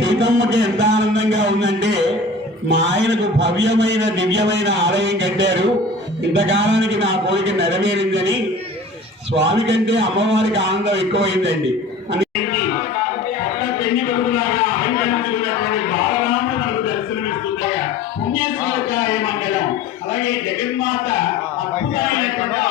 సీతమ్మకి ఎంత ఆనందంగా ఉందంటే మా ఆయనకు భవ్యమైన దివ్యమైన ఆలయం కట్టారు. ఇంతకాలానికి నా కోరిక నెరవేరిందని స్వామి కంటే అమ్మవారికి ఆనందం ఎక్కువైందండి. అని అలాగే జగన్మాత అద్భుతమైనటువంటి ఆ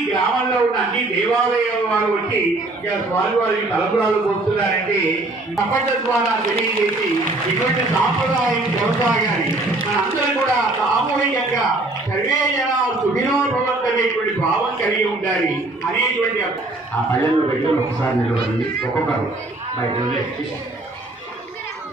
అన్ని గ్రామాల్లో ఉన్న అన్ని దేవాలయాల వారు వచ్చి ఇక స్వామి వారికి తలపురాలు పోస్తున్నారంటే ప్రపంచ ద్వారా తెలియజేసి ఇటువంటి సాంప్రదాయం కొనసాగాలి. మనందరం కూడా సామూహికంగా సర్వే జన సుఖినో భవంతనేటువంటి భావం కలిగి ఉండాలి అనేటువంటి ఆ పల్లెల్లో పెట్టి ఒకసారి నిలబడింది ఒక్కొక్కరు బయట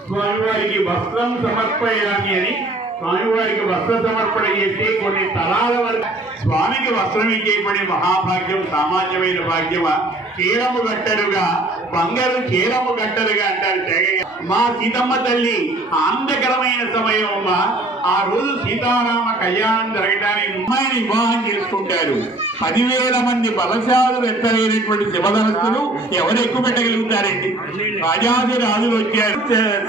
స్వామివారికి వస్త్రం సమర్పయామి అని స్వామివారికి వస్త్ర సమర్పణ చేసి కొన్ని తలాల వరకు స్వామికి వస్త్రం ఇచ్చేపడే మహాభాగ్యం సామాన్యమైన భాగ్యమా? చీరము గట్టరుగా బంగారు చీరము గట్టలుగా అంటారు తెగ మా సీతమ్మ తల్లి ఆనందకరమైన సమయం అమ్మా. ఆ రోజు సీతారామ కళ్యాణం జరగడానికి అమ్మాయిని వివాహం చేసుకుంటారు. పదివేల మంది బలశాలు ఎత్తలేనటువంటి శివధనస్సులు ఎవరు ఎక్కువ పెట్టగలుగుతారండి? రాజాది రాజులు వచ్చారు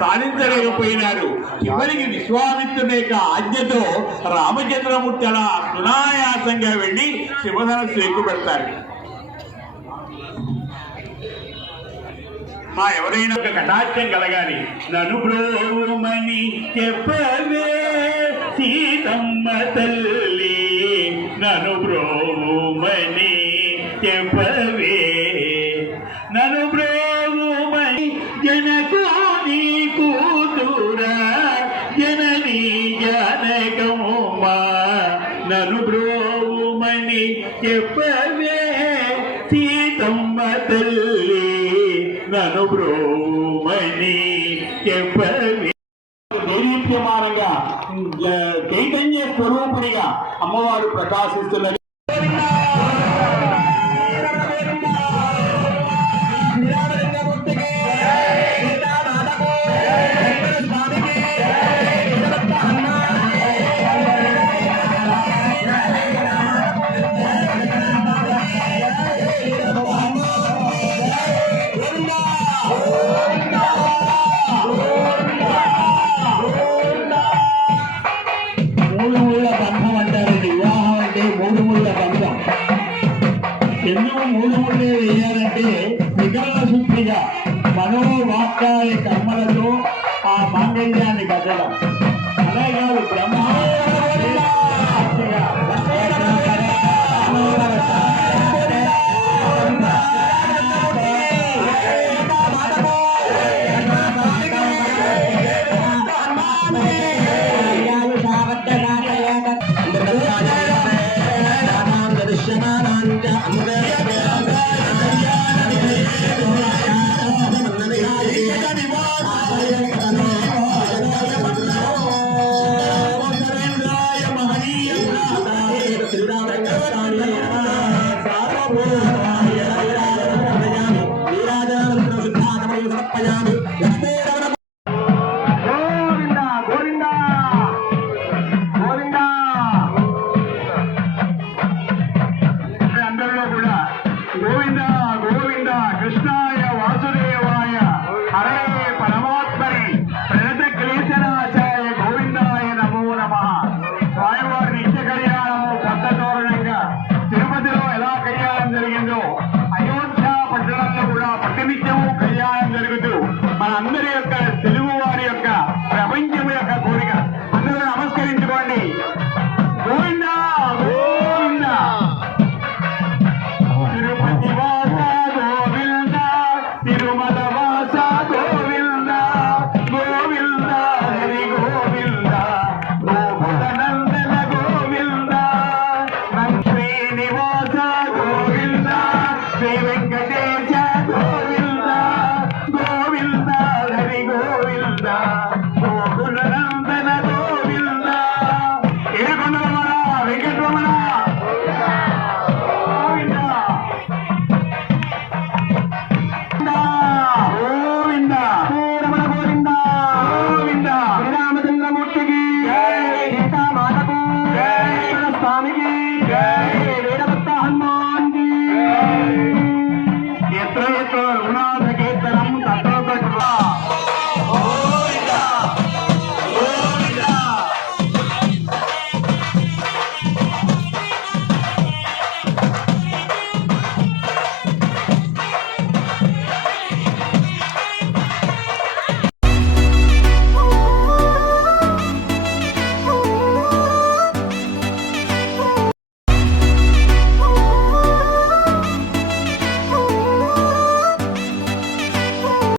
సాధించలేకపోయినారు. చివరికి విశ్వామిత్రుని యొక్క ఆజ్ఞతో రామచంద్రమూర్తి అలా సునాయాసంగా వెళ్ళి శివధనస్సు ఎక్కువ పెడతారు. మా ఎవరైనా ఒక కటాక్షం కలగాలి. నన్ను బ్రోమని చెప్పవే. సీతమ్మ తల్లి నన్ను బ్రోమని చెప్పవే. నన్ను బ్రోమని జనకు నీ కూతురా జనని జనకమ్మా నన్ను బ్రోమని చెప్పవే సీతమ్మ తల్లి నన్ను బ్రోమని చెప్పవే దేదీప్యమానంగా ఆ, చైతన్య స్వరూపుడిగా అమ్మవారు ప్రకాశిస్తున్నది. ఎందుకు మూడు ముళ్ళే వేయాలంటే విగ్రహ శుద్ధిగా మనో కర్మలతో ఆ మాంగళ్యాన్ని కదలం అలాగే బ్రహ్మ Sanda అయోధ్య పట్టణంలో కూడా ప్రతినిత్యం जय भोले